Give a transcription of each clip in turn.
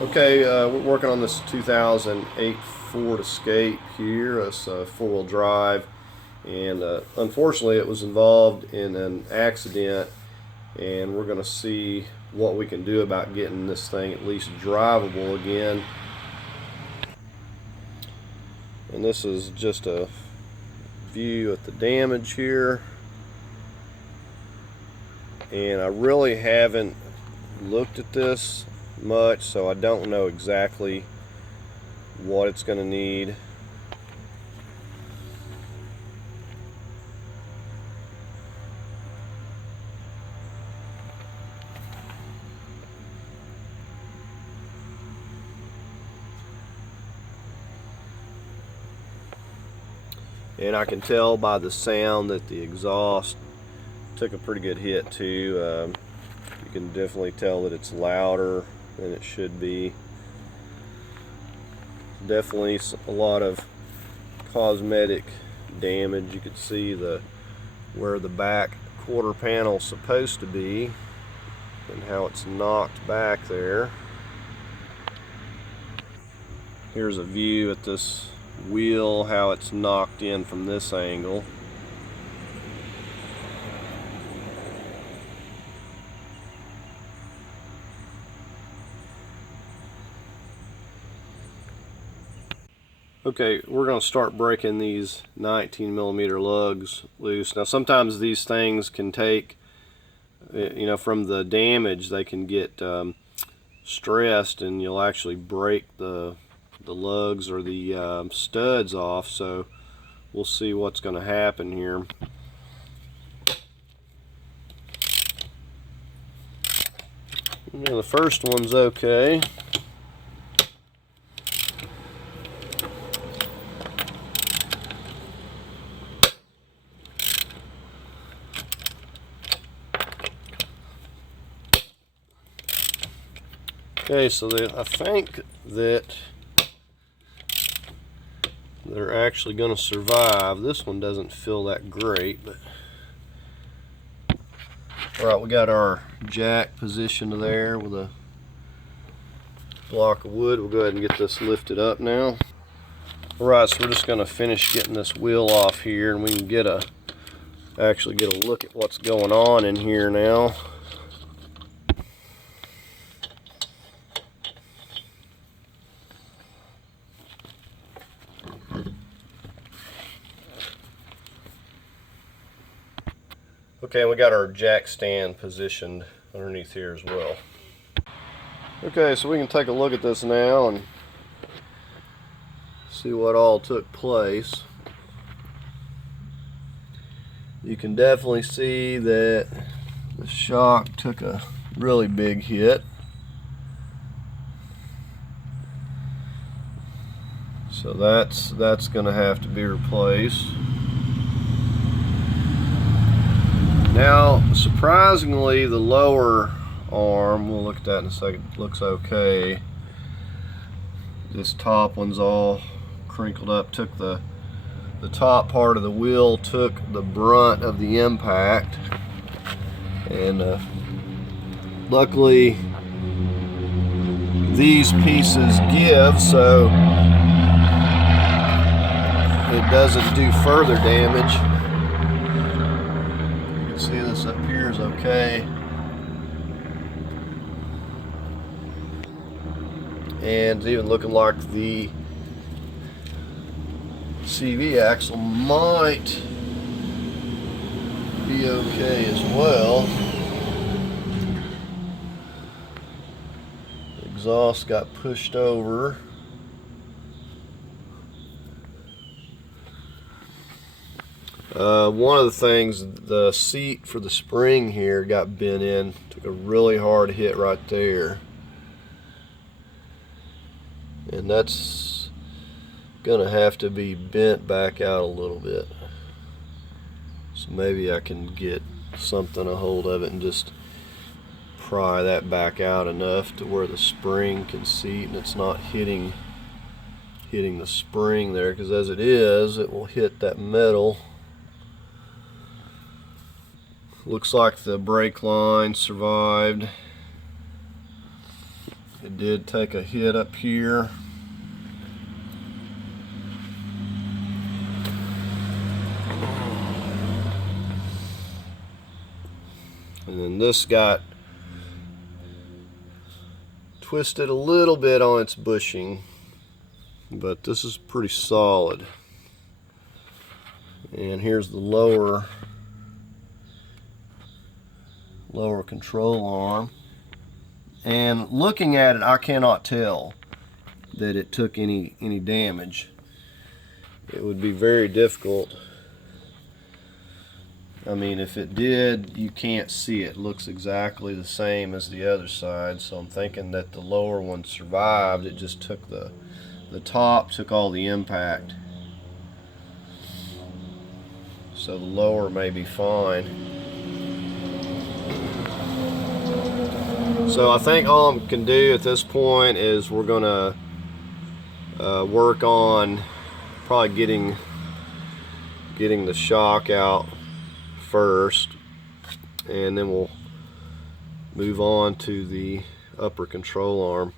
Okay, we're working on this 2008 Ford Escape here. It's four-wheel drive, and unfortunately, it was involved in an accident. And we're going to see what we can do about getting this thing at least drivable again. And this is just a view at the damage here. And I really haven't looked at this much, so I don't know exactly what it's going to need. And I can tell by the sound that the exhaust took a pretty good hit too. You can definitely tell that it's louder than it should be. Definitely a lot of cosmetic damage. You could see where the back quarter panel is supposed to be and how it's knocked back there. Here's a view at this wheel, how it's knocked in from this angle. Okay, we're going to start breaking these 19mm lugs loose. Now sometimes these things can take, from the damage, they can get stressed and you'll actually break the lugs or the studs off, so we'll see what's going to happen here. The first one's okay. Okay, so I think that they're actually going to survive. This one doesn't feel that great, but all right, we got our jack positioned there with a block of wood. We'll go ahead and get this lifted up now. All right, so we're just going to finish getting this wheel off here, and we can actually get a look at what's going on in here now. Okay, we got our jack stand positioned underneath here as well. Okay, so we can take a look at this now and see what all took place. You can definitely see that the shock took a really big hit. So that's going to have to be replaced. Now, surprisingly, the lower arm, we'll look at that in a second, looks okay. This top one's all crinkled up. Took the top part of the wheel took the brunt of the impact, and luckily these pieces give, so it doesn't do further damage. See, this up here is okay, and it's even looking like the CV axle might be okay as well. The exhaust got pushed over. One of the things, the seat for the spring here got bent in. Took a really hard hit right there. And that's gonna have to be bent back out a little bit. So maybe I can get something a hold of it and just pry that back out enough to where the spring can seat and it's not hitting the spring there, because as it is, it will hit that metal. Looks like the brake line survived. It did take a hit up here. And then this got twisted a little bit on its bushing, but this is pretty solid. And here's the lower control arm. And looking at it, I cannot tell that it took any damage. It would be very difficult. I mean, if it did, you can't see it. It looks exactly the same as the other side, so I'm thinking that the lower one survived. It just took the top took all the impact. So the lower may be fine. So I think all I can do at this point is we're gonna work on probably getting the shock out first, and then we'll move on to the upper control arm.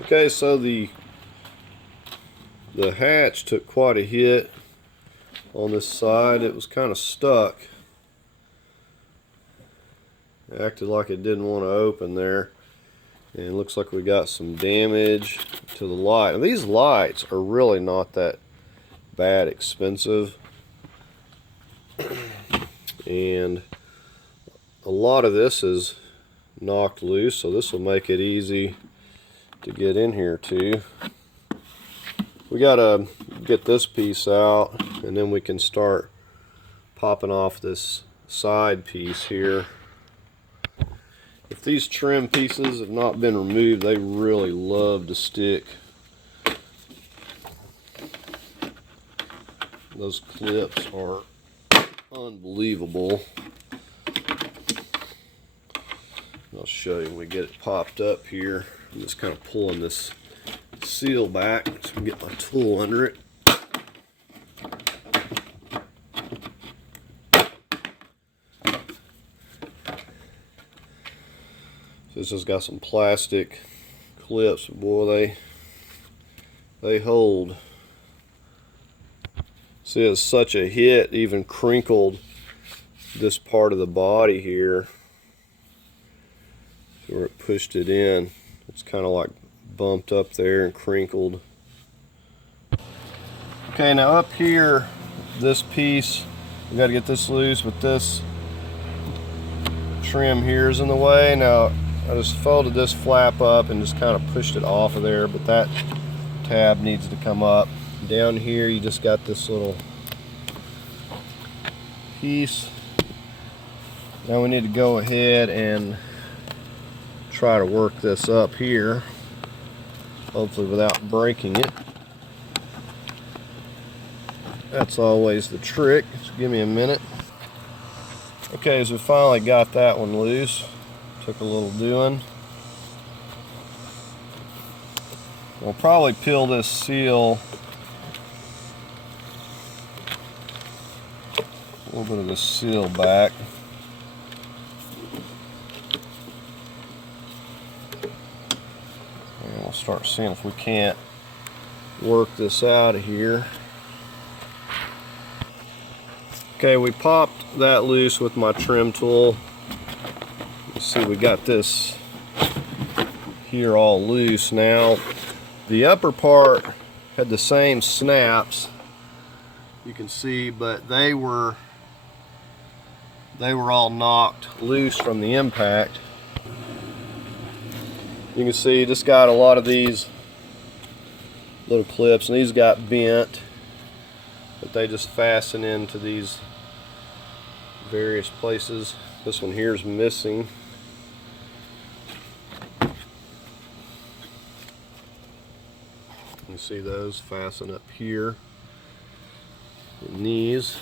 Okay, so the hatch took quite a hit on this side. It was kind of stuck. It acted like it didn't want to open there. And it looks like we got some damage to the light. And these lights are really not that bad expensive. And a lot of this is knocked loose, so this will make it easy to get in here too. We gotta get this piece out, and then we can start popping off this side piece here. If these trim pieces have not been removed, they really love to stick. Those clips are unbelievable. I'll show you when we get it popped up here. I'm just kind of pulling this seal back so I can get my tool under it. This has got some plastic clips, boy, they hold. See, it's such a hit, even crinkled this part of the body here where it pushed it in. It's kind of like bumped up there and crinkled. Okay, now up here, this piece, we got to get this loose, but this trim here is in the way. Now, I just folded this flap up and just kind of pushed it off of there, but that tab needs to come up. Down here, you just got this little piece. Now we need to go ahead and try to work this up here, hopefully without breaking it. That's always the trick. Just give me a minute. Okay, so we finally got that one loose. Took a little doing. We'll probably peel this seal, a little bit of the seal back. And we'll start seeing if we can't work this out of here. Okay, we popped that loose with my trim tool. You see, we got this here all loose now. The upper part had the same snaps, you can see, but they were all knocked loose from the impact. You can see just got a lot of these little clips, and these got bent, but they just fasten into these various places. This one here is missing. You see those fasten up here, the knees.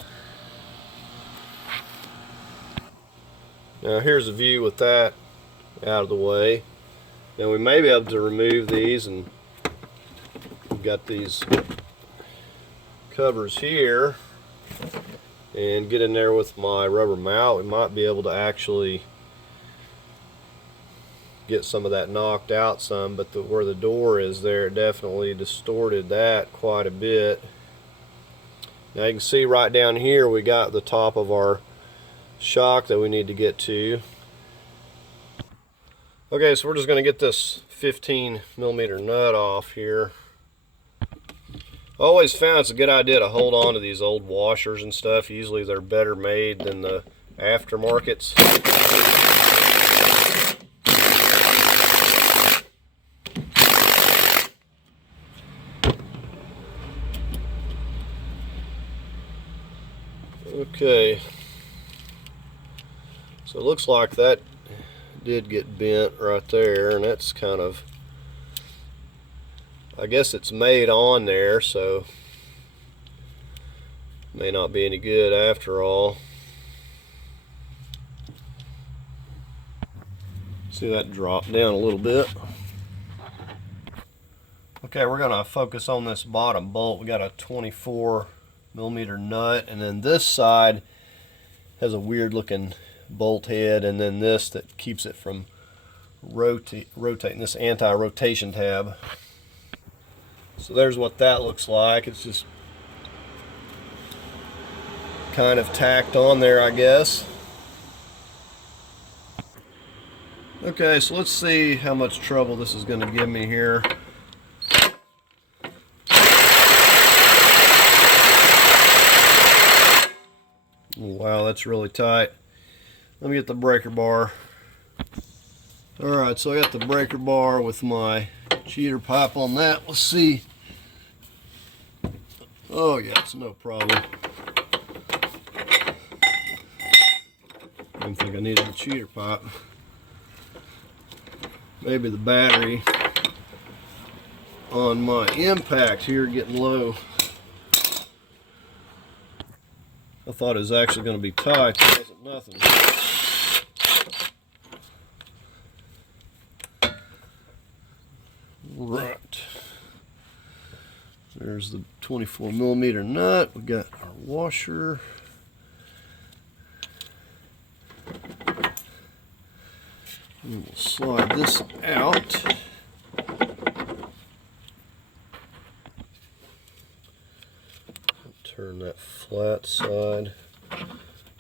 Now here's a view with that out of the way. Now we may be able to remove these, and we've got these covers here, and get in there with my rubber mallet. We might be able to actually get some of that knocked out some, but where the door is there, it definitely distorted that quite a bit. Now you can see right down here we got the top of our shock that we need to get to. Okay, so we're just going to get this 15mm nut off here. I always found it's a good idea to hold on to these old washers and stuff. Usually they're better made than the aftermarkets. Okay, so it looks like that did get bent right there, and that's kind of, I guess it's made on there, so may not be any good after all. See that drop down a little bit. Okay, we're gonna focus on this bottom bolt. We got a 24mm nut, and then this side has a weird looking bolt head, and then this that keeps it from rotating, this anti-rotation tab. So there's what that looks like. It's just kind of tacked on there, I guess. Okay, so let's see how much trouble this is going to give me here. Wow, that's really tight. Let me get the breaker bar. Alright, so I got the breaker bar with my cheater pipe on that. Let's see. Oh yeah, it's no problem. I didn't think I needed a cheater pipe. Maybe the battery on my impact here getting low. I thought it was actually going to be tight. It wasn't nothing. Right. There's the 24mm nut. We got our washer. And we'll slide this out. Turn that flat side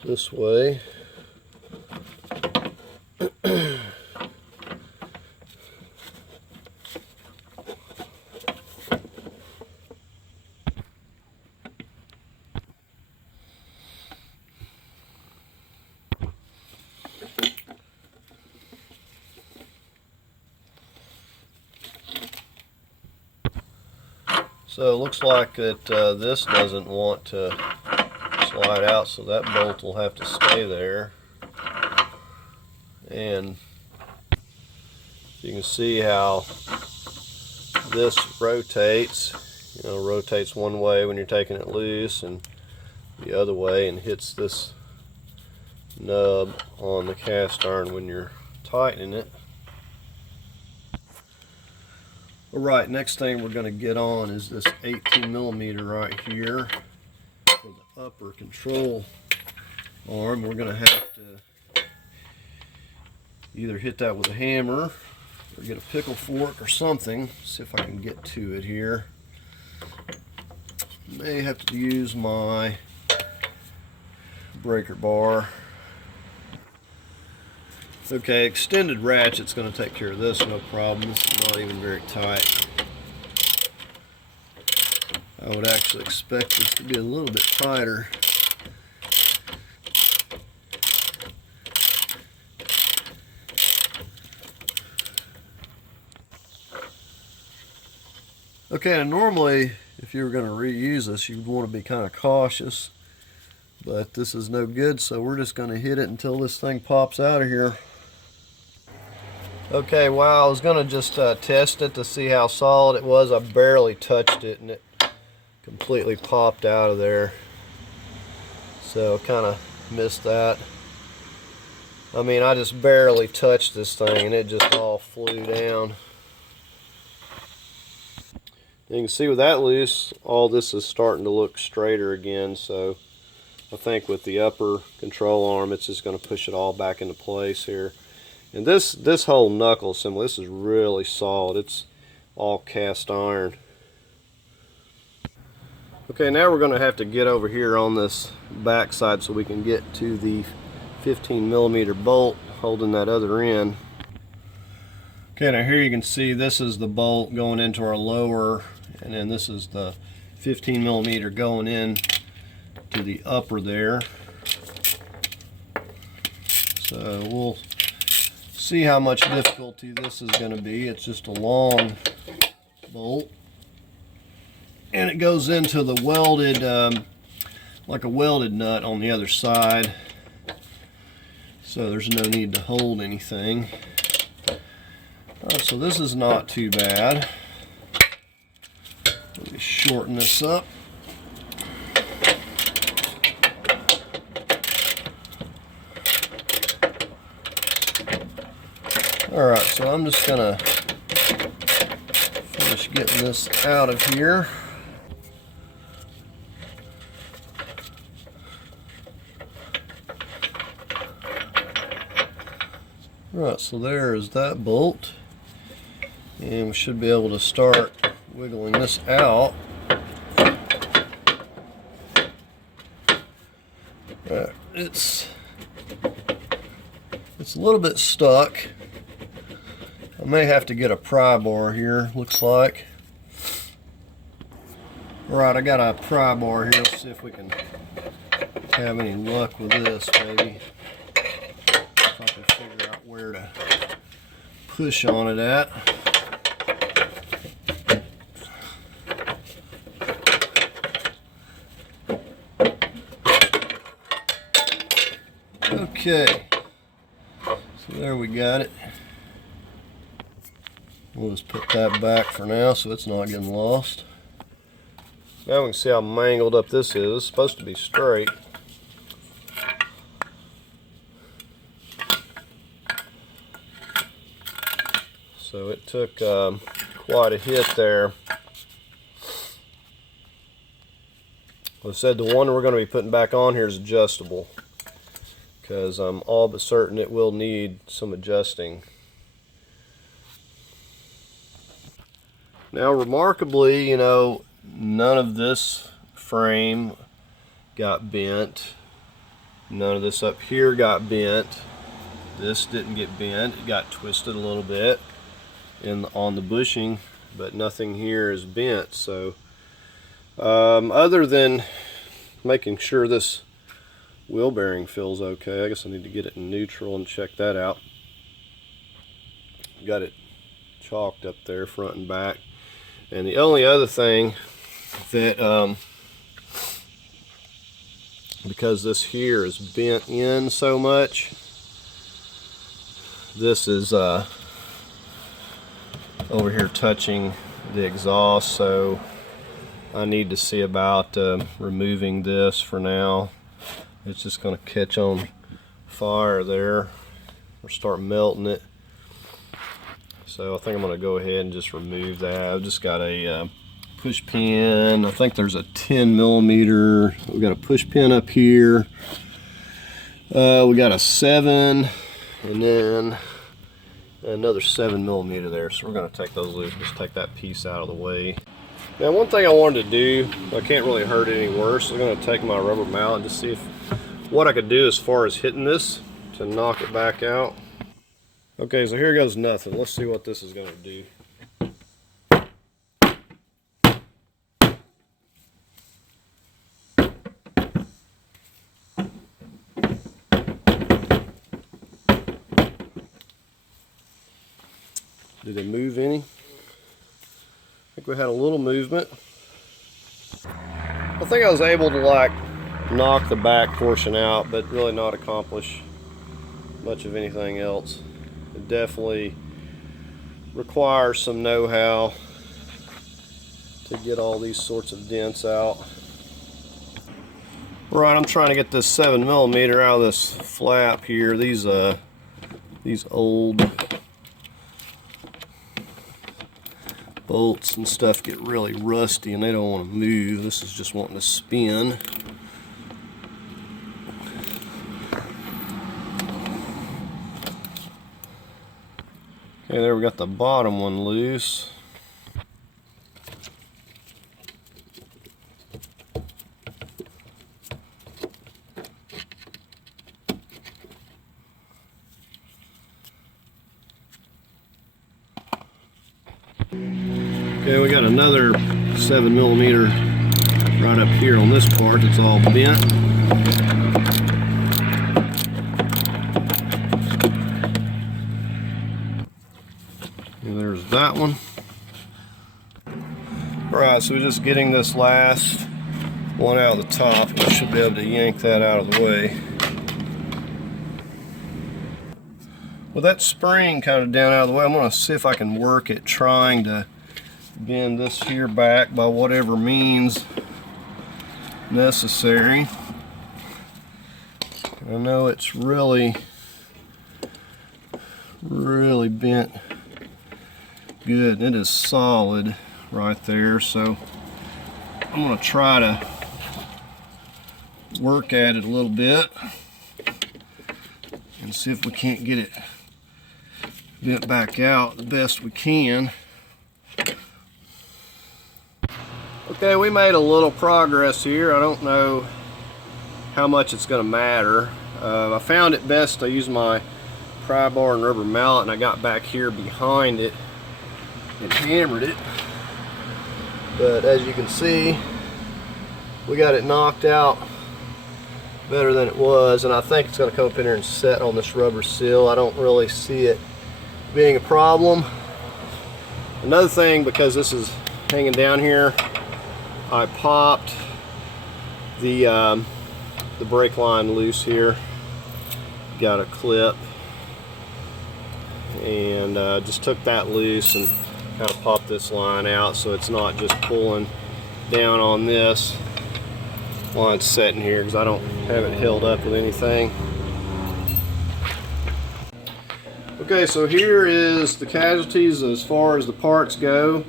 this way. So it looks like that this doesn't want to slide out, so that bolt will have to stay there. And you can see how this rotates. You know, rotates one way when you're taking it loose and the other way, and hits this nub on the cast iron when you're tightening it. Alright, next thing we're going to get on is this 18mm right here for the upper control arm. We're going to have to either hit that with a hammer or get a pickle fork or something. See if I can get to it here. May have to use my breaker bar. Okay, extended ratchet's going to take care of this, no problem. It's not even very tight. I would actually expect this to be a little bit tighter. Okay, and normally if you were going to reuse this, you'd want to be kind of cautious, but this is no good, so we're just going to hit it until this thing pops out of here. Okay, wow, I was going to just test it to see how solid it was. I barely touched it and it completely popped out of there. So kind of missed that. I mean, I just barely touched this thing and it just all flew down. You can see with that loose, all this is starting to look straighter again, so I think with the upper control arm, it's just going to push it all back into place here. And this whole knuckle assembly, this is really solid. It's all cast iron. Okay, now we're going to have to get over here on this back side so we can get to the 15mm bolt holding that other end. Okay, now here you can see this is the bolt going into our lower, and then this is the 15mm going in to the upper there. So we'll see how much difficulty this is going to be. It's just a long bolt, and it goes into the welded, like a welded nut on the other side. So there's no need to hold anything. So this is not too bad. Let me shorten this up. Alright, so I'm just going to finish getting this out of here. Right, so there is that bolt, and we should be able to start wiggling this out. Right, it's a little bit stuck. I may have to get a pry bar here, looks like. Right, I got a pry bar here. Let's see if we can have any luck with this, maybe. If I can figure out where to push on it at. Okay, so there we got it. We'll just put that back for now so it's not getting lost. Now we can see how mangled up this is. It's supposed to be straight. So it took quite a hit there. Like I said, the one we're going to be putting back on here is adjustable, because I'm all but certain it will need some adjusting. Now, remarkably, you know, none of this frame got bent. None of this up here got bent. This didn't get bent. It got twisted a little bit on the bushing, but nothing here is bent. So, other than making sure this wheel bearing feels okay, I guess I need to get it in neutral and check that out. Got it chalked up there, front and back. And the only other thing that, because this here is bent in so much, this is over here touching the exhaust, so I need to see about removing this for now. It's just going to catch on fire there or start melting it. So I think I'm going to go ahead and just remove that. I've just got a push pin. I think there's a 10mm. We got a push pin up here. We got a 7, and then another 7mm there. So we're going to take those loose. Just take that piece out of the way. Now, one thing I wanted to do, I can't really hurt it any worse. I'm going to take my rubber mallet and just see what I could do as far as hitting this to knock it back out. Okay, so here goes nothing. Let's see what this is going to do. Did it move any? I think we had a little movement. I think I was able to like knock the back portion out, but really not accomplish much of anything else. It definitely requires some know-how to get all these sorts of dents out. Right, I'm trying to get this 7mm out of this flap here. These old bolts and stuff get really rusty and they don't want to move. This is just wanting to spin. Okay, there we got the bottom one loose. Okay, we got another 7mm right up here on this part that's all bent. And there's that one. Alright, so we're just getting this last one out of the top. We should be able to yank that out of the way. With that spring kind of down out of the way, I'm going to see if I can work at trying to bend this here back by whatever means necessary. I know it's really bent good. It is solid right there, so I'm going to try to work at it a little bit and see if we can't get it bent back out the best we can. Okay, we made a little progress here. I don't know how much it's going to matter. I found it best to use my pry bar and rubber mallet, and I got back here behind it and hammered it. But as you can see, we got it knocked out better than it was, and I think it's going to come up in here and set on this rubber seal. I don't really see it being a problem. Another thing, because this is hanging down here, I popped the brake line loose here. Got a clip and just took that loose and kind of popped this line out so it's not just pulling down on this while it's sitting here, because I don't have it held up with anything. Okay, so here is the casualties as far as the parts go.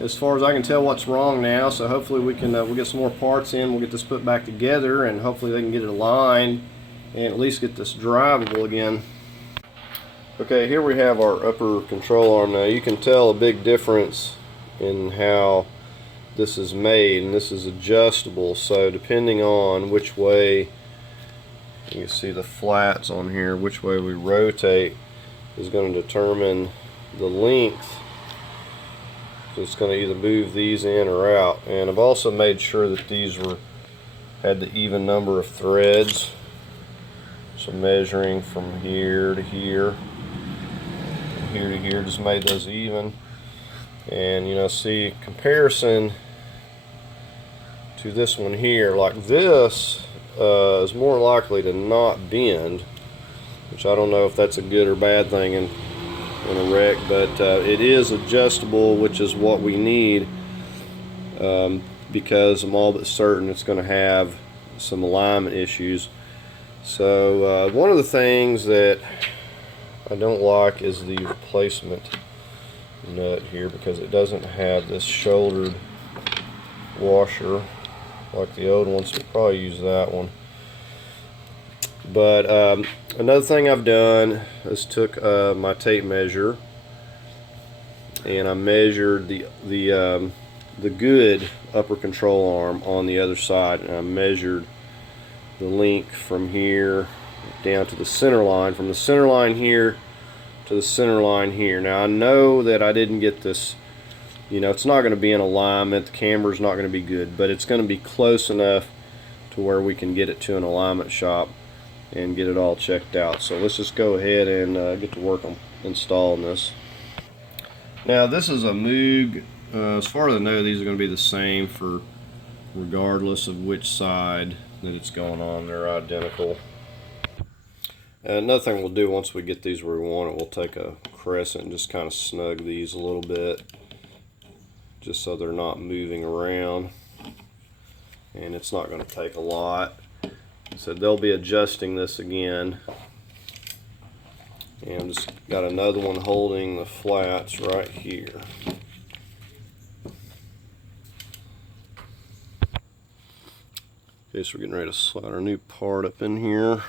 As far as I can tell, what's wrong now, so hopefully we can we'll get some more parts in, we'll get this put back together, and hopefully they can get it aligned and at least get this drivable again. Okay, here we have our upper control arm. Now you can tell a big difference in how this is made, and this is adjustable, so depending on which way, you can see the flats on here, which way we rotate is going to determine the length. So it's going to either move these in or out. And I've also made sure that these had the even number of threads. So measuring from here to here, here to here, just made those even. And you know, see, comparison to this one here, like this is more likely to not bend, which I don't know if that's a good or bad thing in a wreck, but it is adjustable, which is what we need, because I'm all but certain it's going to have some alignment issues. So one of the things that I don't like is the replacement nut here, because it doesn't have this shouldered washer like the old ones, so we'll probably use that one. But another thing I've done is took my tape measure and I measured the good upper control arm on the other side, and I measured the length from here down to the center line, from the center line here to the center line here. Now I know that I didn't get this, you know, it's not going to be in alignment, the camber's not going to be good, but it's going to be close enough to where we can get it to an alignment shop and get it all checked out. So let's just go ahead and get to work on installing this. Now this is a Moog. As far as I know, these are going to be the same for regardless of which side that it's going on. They're identical. Another thing we'll do once we get these where we want it, we'll take a crescent and just kind of snug these a little bit, just so they're not moving around, and it's not going to take a lot. So they'll be adjusting this again, and I've just got another one holding the flats right here. Okay, so we're getting ready to slide our new part up in here.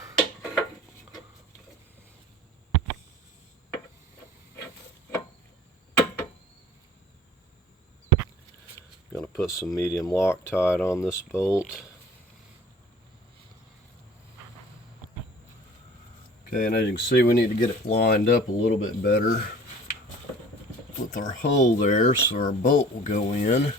Going to put some medium Loctite on this bolt. Okay, and as you can see, we need to get it lined up a little bit better with our hole there, so our bolt will go in.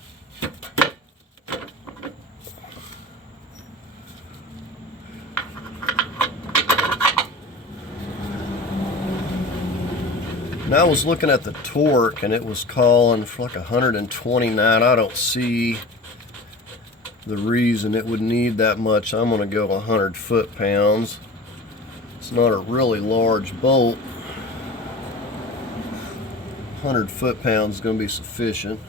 Now I was looking at the torque and it was calling for like 129. I don't see the reason it would need that much. I'm going to go 100 foot-pounds. It's not a really large bolt. 100 foot-pounds is going to be sufficient.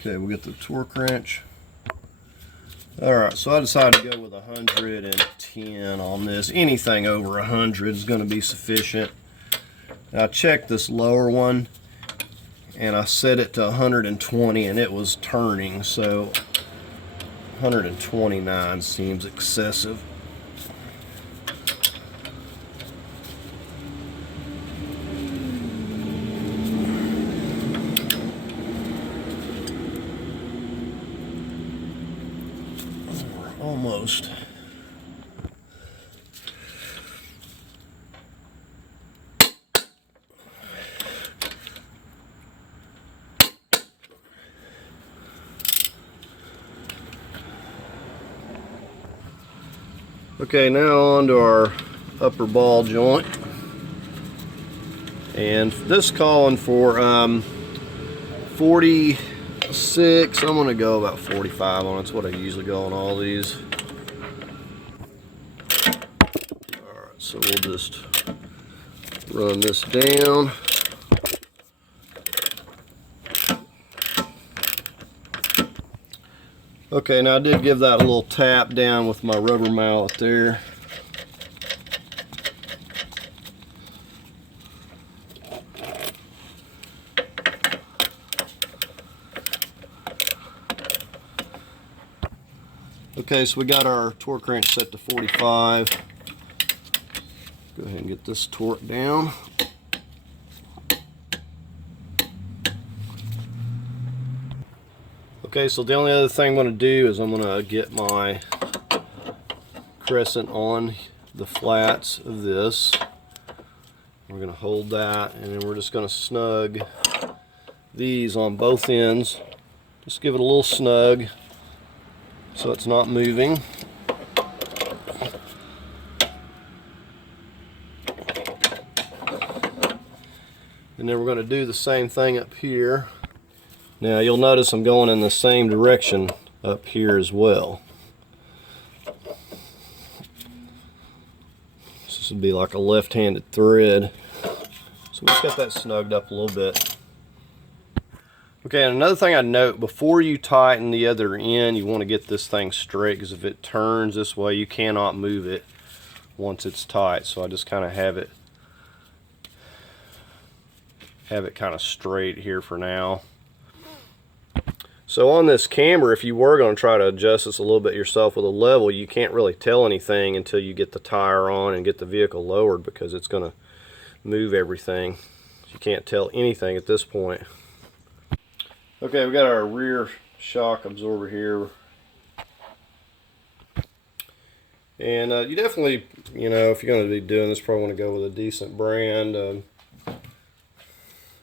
Okay, we'll get the torque wrench. Alright, so I decided to go with 110 on this. Anything over 100 is going to be sufficient. Now I checked this lower one and I set it to 120 and it was turning, so 129 seems excessive. Almost. Okay, now on to our upper ball joint. And this calling for 46. I'm going to go about 45 on it. That's what I usually go on all these. Alright, so we'll just run this down. Okay, now I did give that a little tap down with my rubber mallet there. Okay, so we got our torque wrench set to 45. Go ahead and get this torque down. Okay, so the only other thing I'm going to do is I'm going to get my crescent on the flats of this. We're going to hold that, and then we're just going to snug these on both ends. Just give it a little snug so it's not moving. And then we're going to do the same thing up here. Now you'll notice I'm going in the same direction up here as well. This would be like a left-handed thread. So we just got that snugged up a little bit. Okay, and another thing I note, before you tighten the other end, you want to get this thing straight, because if it turns this way, you cannot move it once it's tight. So I just kind of have it kind of straight here for now. So on this camera, if you were going to try to adjust this a little bit yourself with a level, you can't really tell anything until you get the tire on and get the vehicle lowered, because it's going to move everything. You can't tell anything at this point. Okay, we got our rear shock absorber here. And you definitely, if you're going to be doing this, probably want to go with a decent brand.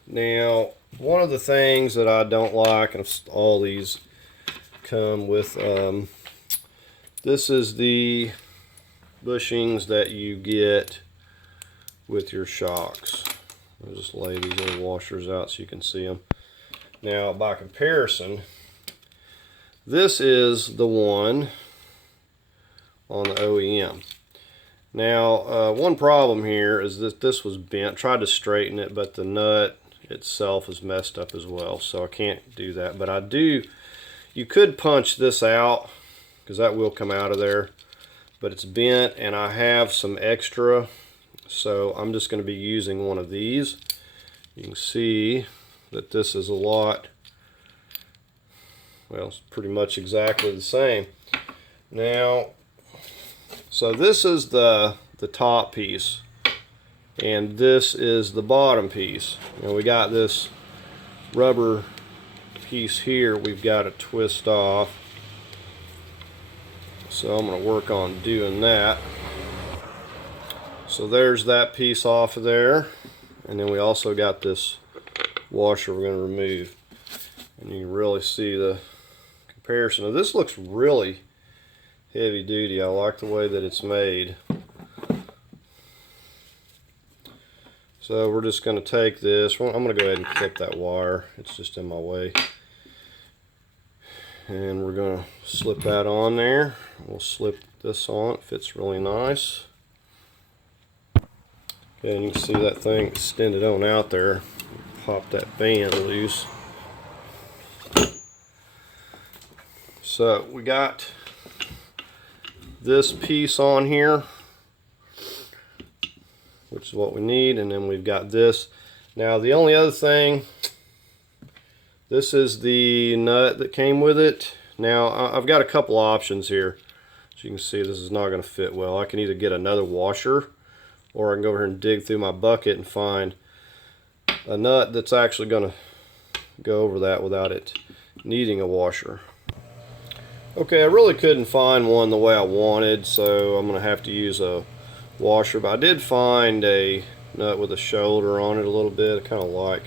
Now, one of the things that I don't like, and all these come with, this is the bushings that you get with your shocks. I'll just lay these little washers out so you can see them. Now, by comparison, this is the one on the OEM. Now, one problem here is that this was bent. Tried to straighten it, but the nut itself is messed up as well, so I can't do that. But you could punch this out, because that will come out of there, but it's bent, and I have some extra So I'm just going to be using one of these. You can see that this is a lot, well, it's pretty much exactly the same. Now, so this is the top piece, and this is the bottom piece. And we got this rubber piece here we've got to twist off. So I'm going to work on doing that. So there's that piece off of there. And then we also got this washer we're going to remove. And you can really see the comparison. Now this looks really heavy duty. I like the way that it's made. So we're just going to take this. I'm going to go ahead and clip that wire. It's just in my way. And we're going to slip that on there. We'll slip this on. It fits really nice. Okay, and you can see that thing extended on out there. Pop that band loose. So we got this piece on here, which is what we need, and then we've got this. Now the only other thing, this is the nut that came with it. Now I've got a couple options here. As you can see, this is not going to fit well. I can either get another washer, or I can go over here and dig through my bucket and find a nut that's actually going to go over that without it needing a washer. Okay, I really couldn't find one the way I wanted, so I'm going to have to use a washer, but I did find a nut with a shoulder on it a little bit. I kind of like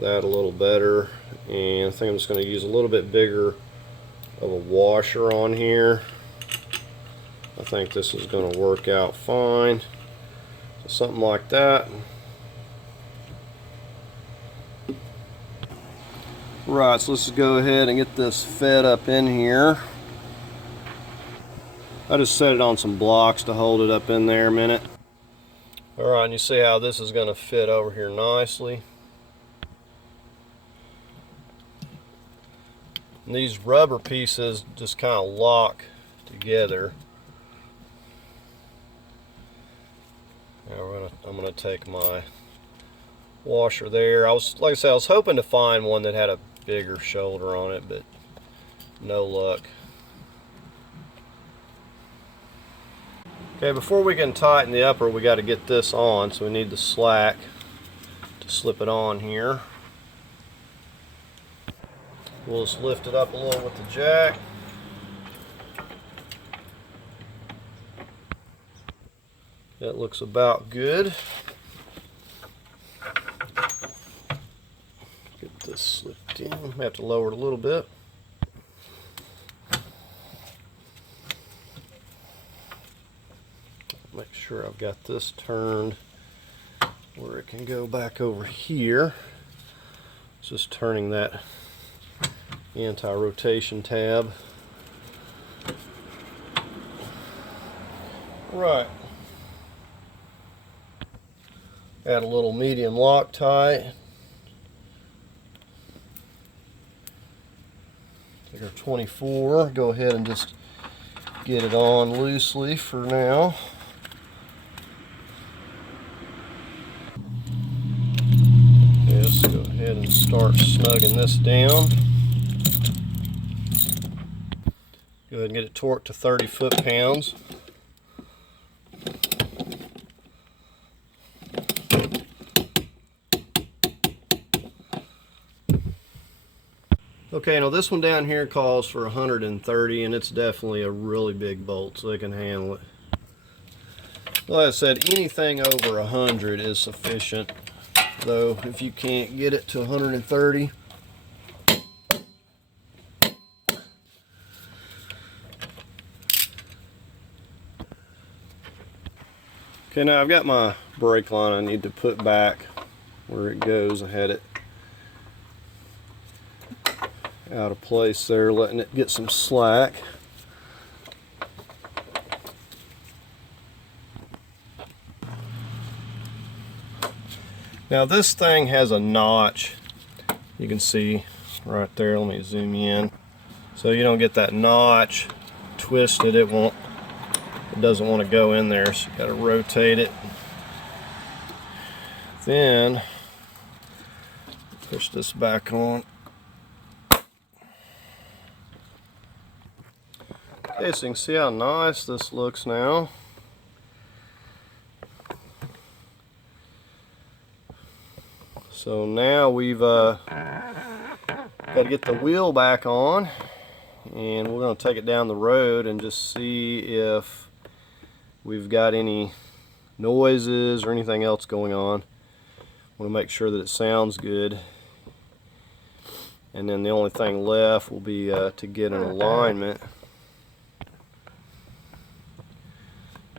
that a little better, and I think I'm just going to use a little bit bigger of a washer on here. I think this is going to work out fine. So something like that. Right, so let's just go ahead and get this fed up in here. I just set it on some blocks to hold it up in there a minute. Alright, and you see how this is going to fit over here nicely. And these rubber pieces just kind of lock together. Now I'm going to take my washer there. Like I said, I was hoping to find one that had a bigger shoulder on it, but no luck. Okay, before we can tighten the upper, we got to get this on, so we need the slack to slip it on here. We'll just lift it up a little with the jack. That looks about good. Get this slipped in. I have to lower it a little bit. Make sure I've got this turned where it can go back over here. It's just turning that anti-rotation tab. Right. Add a little medium Loctite. Take our 24. Go ahead and just get it on loosely for now. Okay, let's go ahead and start snugging this down. Go ahead and get it torqued to 30 foot-pounds. Okay, now this one down here calls for 130, and it's definitely a really big bolt, so they can handle it. Like I said, anything over 100 is sufficient, though if you can't get it to 130, okay, now I've got my brake line I need to put back where it goes. I had it out of place there, letting it get some slack. Now this thing has a notch, you can see right there. Let me zoom in so you don't get that notch twisted. It doesn't want to go in there, so you got to rotate it. Then push this back on. Okay, so you can see how nice this looks now. So now we've got to get the wheel back on, and we're going to take it down the road and just see if we've got any noises or anything else going on. Want to make sure that it sounds good, and then the only thing left will be to get an alignment.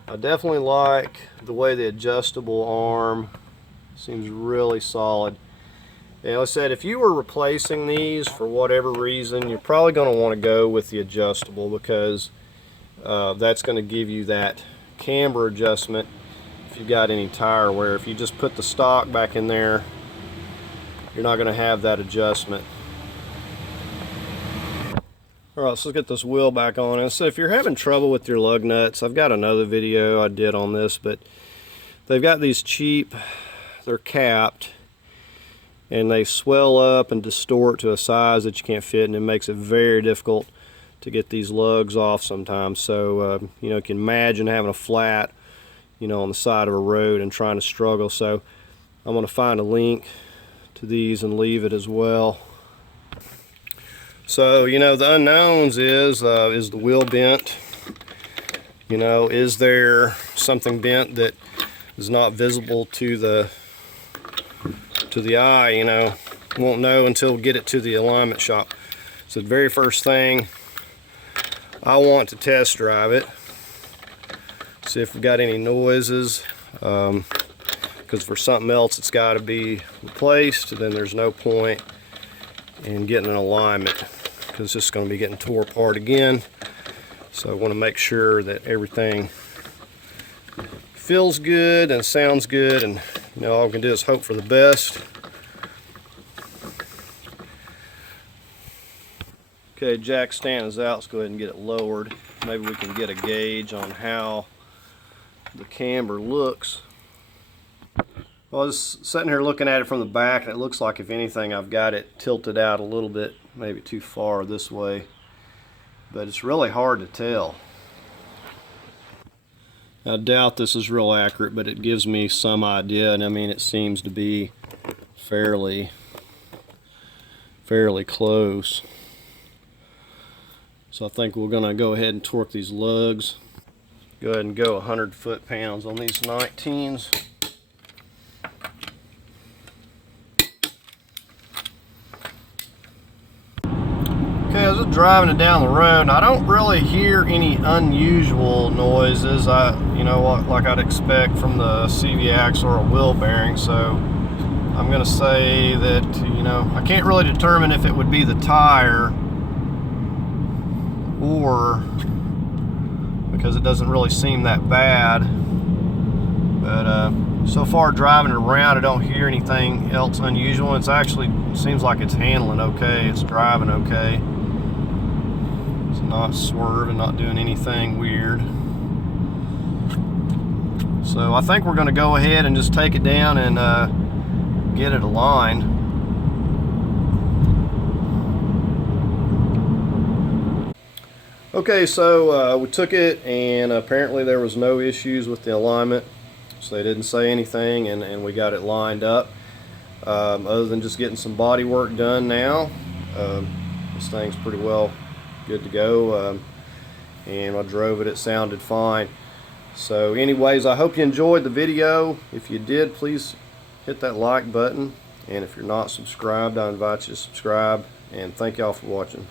I definitely like the way the adjustable arm seems really solid. And like I said, if you were replacing these for whatever reason, you're probably going to want to go with the adjustable, because that's going to give you that camber adjustment if you've got any tire wear. If you just put the stock back in there, you're not going to have that adjustment. Alright, so let's get this wheel back on. And so if you're having trouble with your lug nuts, I've got another video I did on this, but they've got these cheap, they're capped, and they swell up and distort to a size that you can't fit, and it makes it very difficult to get these lugs off sometimes. So you know, you can imagine having a flat, you know, on the side of a road and trying to struggle. So I'm going to find a link to these and leave it as well. So, you know, the unknowns is the wheel bent? You know, is there something bent that is not visible to the eye? You know, won't know until we get it to the alignment shop. So the very first thing, I want to test drive it, see if we've got any noises, because for something else it's got to be replaced, then there's no point in getting an alignment, because it's going to be getting tore apart again. So I want to make sure that everything feels good and sounds good, and you know, all we can do is hope for the best. Okay, jack stand is out. Let's go ahead and get it lowered. Maybe we can get a gauge on how the camber looks. Well, I was sitting here looking at it from the back, and it looks like, if anything, I've got it tilted out a little bit, maybe too far this way, but it's really hard to tell. I doubt this is real accurate, but it gives me some idea, and I mean, it seems to be fairly close. So I think we're going to go ahead and torque these lugs. Go ahead and go 100 foot-pounds on these 19s. Okay, I was just driving it down the road, and I don't really hear any unusual noises. You know, like I'd expect from the CV axle or a wheel bearing. So I'm going to say that, you know, I can't really determine if it would be the tire, or because it doesn't really seem that bad. But so far driving it around, I don't hear anything else unusual. It's actually seems like it's handling okay. It's driving okay. It's not swerving, not doing anything weird. So I think we're going to go ahead and just take it down and get it aligned. Okay, so we took it, and apparently there was no issues with the alignment, so they didn't say anything, and we got it lined up. Other than just getting some body work done now, this thing's pretty well good to go, and I drove it, it sounded fine. So anyways, I hope you enjoyed the video. If you did, please hit that like button, and if you're not subscribed, I invite you to subscribe, and thank y'all for watching.